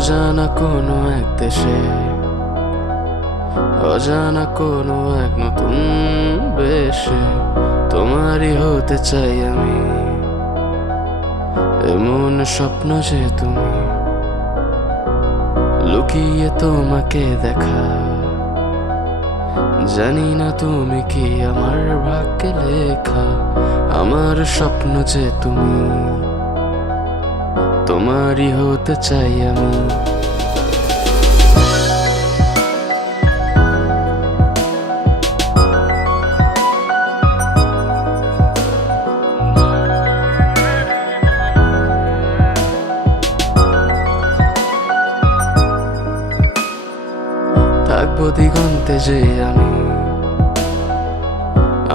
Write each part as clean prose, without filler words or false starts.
অজানা কোনো এক দেশে, অজানা কোনো এক নতুন বেশে তোমারই হতে চাই আমি। এমন স্বপ্ন যে তুমি, লুকিয়ে তোমাকে দেখা। জানি না তুমি কি আমার ভাগ্যে লেখা। আমার স্বপ্ন যে তুমি, তোমারই হতে চাই আমি। থাকবো দিগন্তে যে আমি,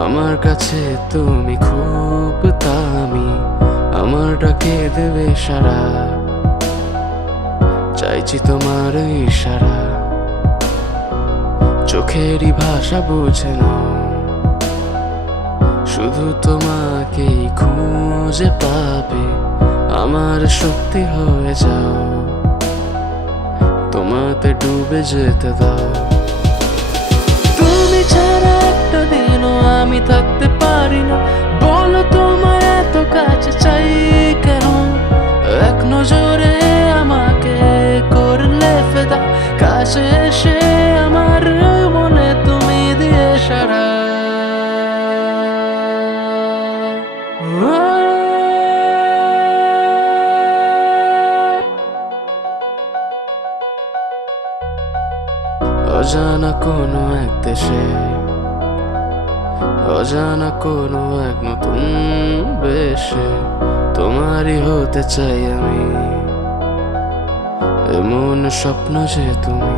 আমার কাছে তুমি খুব দামি। আমার ডাকে দেবে সারা, চাইছি তোমার ইশারা। চোখেরই ভাষা বুঝে নাও, শুধু তোমাকেই খুঁজে পাবে। আমার শক্তি হয়ে যাও, তোমাতে ডুবে যেতে দাও। তুমি ছাড়া একটা দিনও আমি থাকতে পারি না। বলো তোমায় এত কাছে চাই কেন? এক নজরে আমাকে করলে ফেদা, কাছে এসে আমার মনে তুমি দিয়ে সারা। অজানা কোনো এক দেশে, অজানা কোনো এক নতুন বেশে তোমারই হতে চাই আমি। এমন স্বপ্ন যে তুমি।